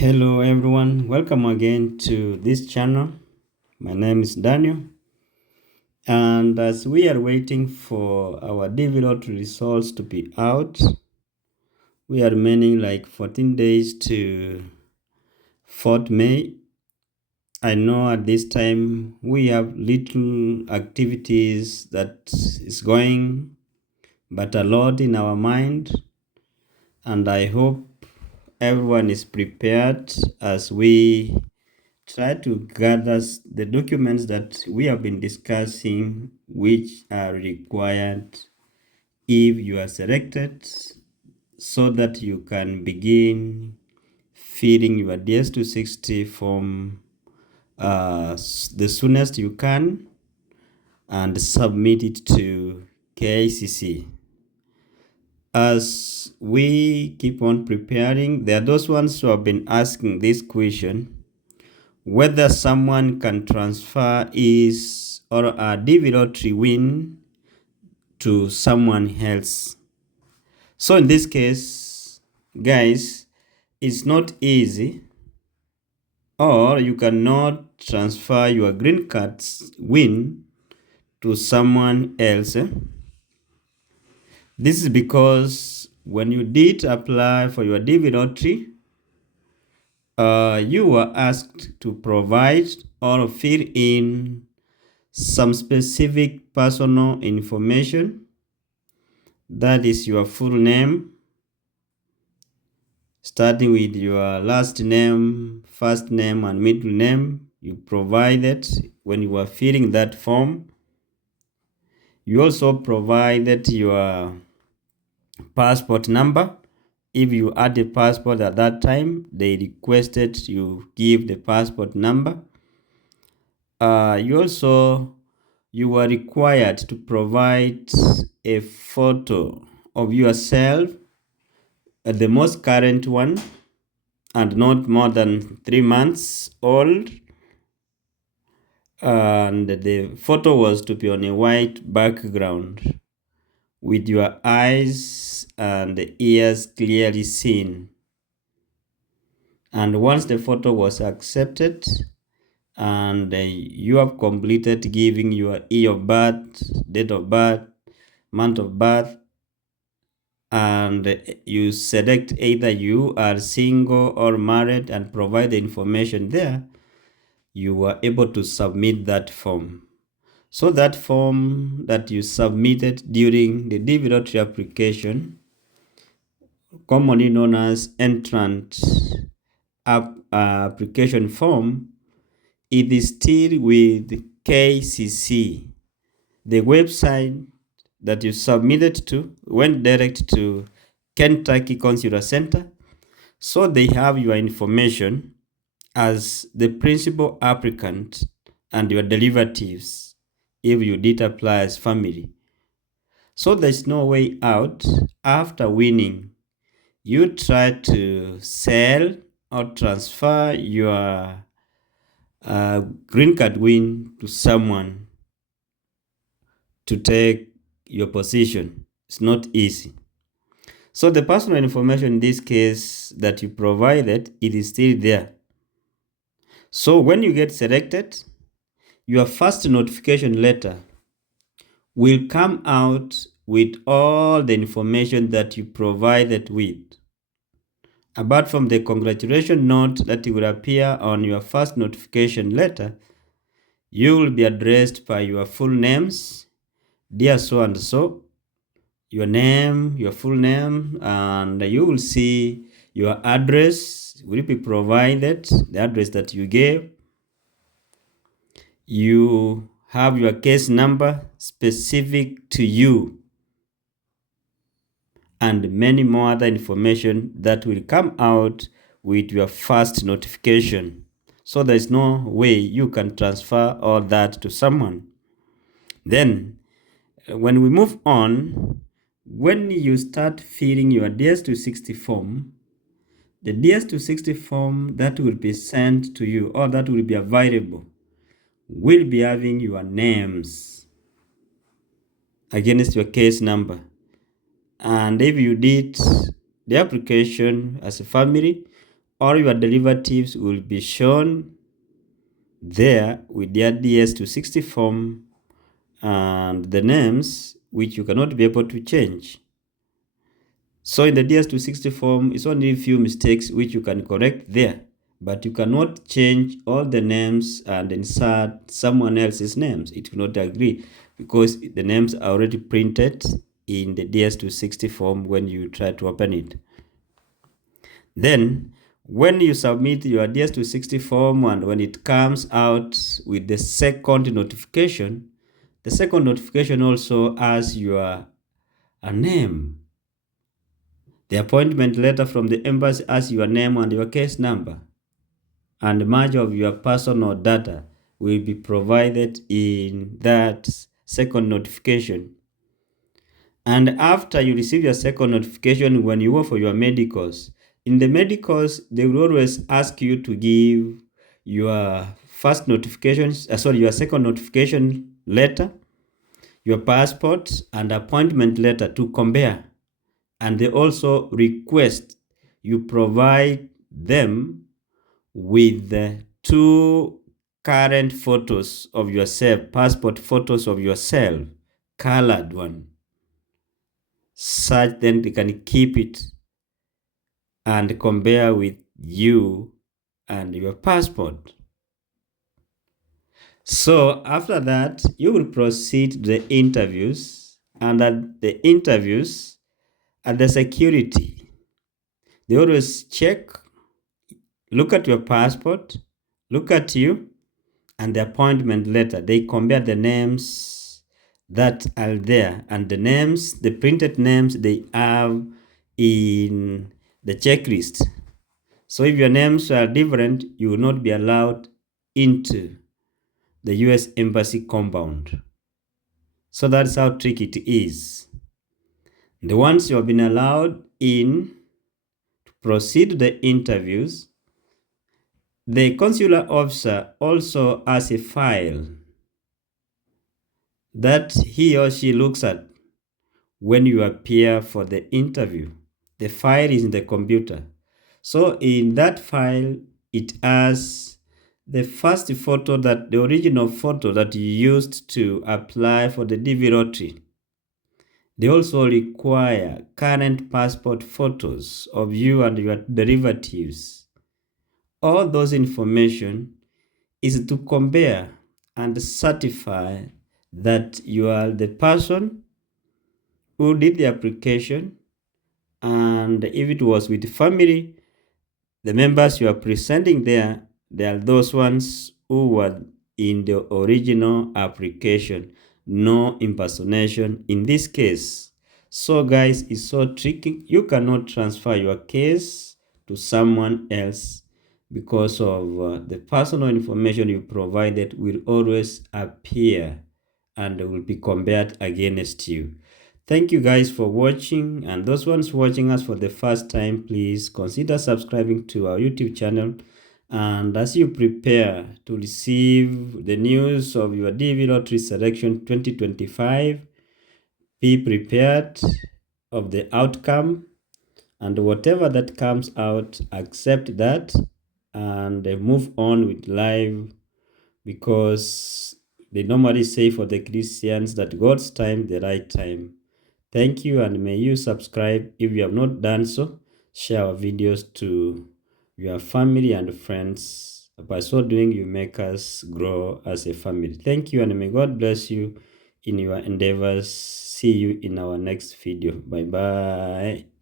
Hello everyone, welcome again to this channel. My name is Daniel, and as we are waiting for our DVLOT results to be out, we are remaining like 14 days to 4th May. I know at this time we have little activities that is going, but a lot in our mind, and I hope everyone is prepared as we try to gather the documents that we have been discussing, which are required if you are selected, so that you can begin filling your DS260 form the soonest you can and submit it to KICC. As we keep on preparing, there are those ones who have been asking this question: whether someone can transfer his or a DVLOT win to someone else. So in this case, guys, it's not easy, or you cannot transfer your green card's win to someone else. This is because when you did apply for your DVLOT, you were asked to provide or fill in some specific personal information. That is your full name, starting with your last name, first name, and middle name. You provided when you were filling that form. You also provided your passport number. If you had a passport at that time, they requested you give the passport number. You were required to provide a photo of yourself, the most current one, and not more than 3 months old. And the photo was to be on a white background with your eyes and ears clearly seen. And once the photo was accepted and you have completed giving your year of birth, date of birth, month of birth, and you select either you are single or married and provide the information there, you were able to submit that form. So that form that you submitted during the DVLOT application, commonly known as entrant application form, it is still with KCC. The website that you submitted to went direct to Kentucky Consular Center, so they have your information as the principal applicant and your derivatives if you did apply as family. So there's no way out. After winning, you try to sell or transfer your green card win to someone to take your position. It's not easy. So the personal information in this case that you provided, it is still there. So when you get selected, your first notification letter will come out with all the information that you provided with. Apart from the congratulation note that will appear on your first notification letter, you will be addressed by your full names, dear so and so, your name, your full name, and you will see your address will be provided, the address that you gave. You have your case number specific to you, and many more other information that will come out with your first notification. So there is no way you can transfer all that to someone. Then, when we move on, when you start filling your DS260 form, the DS260 form that will be sent to you or that will be available will be having your names against your case number. And if you did the application as a family, all your derivatives will be shown there with their DS260 form and the names which you cannot be able to change. So in the DS260 form, it's only a few mistakes which you can correct there, but you cannot change all the names and insert someone else's names. It will not agree because the names are already printed in the DS260 form when you try to open it. Then when you submit your DS260 form and when it comes out with the second notification, the second notification also has your name. The appointment letter from the embassy has your name and your case number, and much of your personal data will be provided in that second notification. And after you receive your second notification, when you go for your medicals, in the medicals, they will always ask you to give your first notification, your second notification letter, your passport, and appointment letter to compare. And they also request you provide them with the 2 current photos of yourself, passport photos of yourself, colored one, such then they can keep it and compare with you and your passport. So after that, you will proceed to the interviews, and at the interviews, at the security, they always check, look at your passport, look at you, and the appointment letter. They compare the names that are there and the names, the printed names they have in the checklist. So if your names are different, you will not be allowed into the US Embassy compound. So that's how tricky it is. The ones you have been allowed in to proceed to the interviews, the consular officer also has a file that he or she looks at when you appear for the interview. The file is in the computer. So in that file, it has the first photo, that the original photo that you used to apply for the DV lottery. They also require current passport photos of you and your derivatives. All those information is to compare and certify that you are the person who did the application, and if it was with family, the members you are presenting there, they are those ones who were in the original application, no impersonation in this case. So guys, it's so tricky. You cannot transfer your case to someone else because of the personal information you provided will always appear and will be compared against you. Thank you guys for watching, and those ones watching us for the first time, please consider subscribing to our YouTube channel. And as you prepare to receive the news of your DV Lottery Selection 2025, be prepared of the outcome, and whatever that comes out, accept that and move on with life, because they normally say for the Christians that God's time, the right time. Thank you, and may you subscribe if you have not done so. Share our videos to your family and friends. By so doing, you make us grow as a family. Thank you, and may God bless you in your endeavors. See you in our next video. Bye-bye.